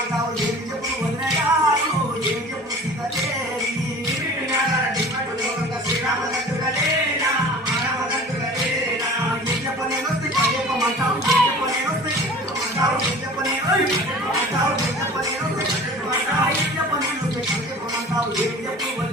చెప్పమంటావు ఏమి చెప్పు వదిలేగారు ఏమి చెప్పు సీతదేవి శ్రీరామదండుగలేనా మానవదండుగలేనా ఏం చెప్పలేనొస్తే చెప్పమంటావు ఏం చెప్పలేనొస్తే చెప్పమంటావు ఏం చెప్పలేనొస్తే చెప్పమంటావు ఏం చెప్పలేనొస్తే చెప్పమంటావు ఏం చెప్పలేనొస్తే చెప్పమంటావు ఏం చెప్పు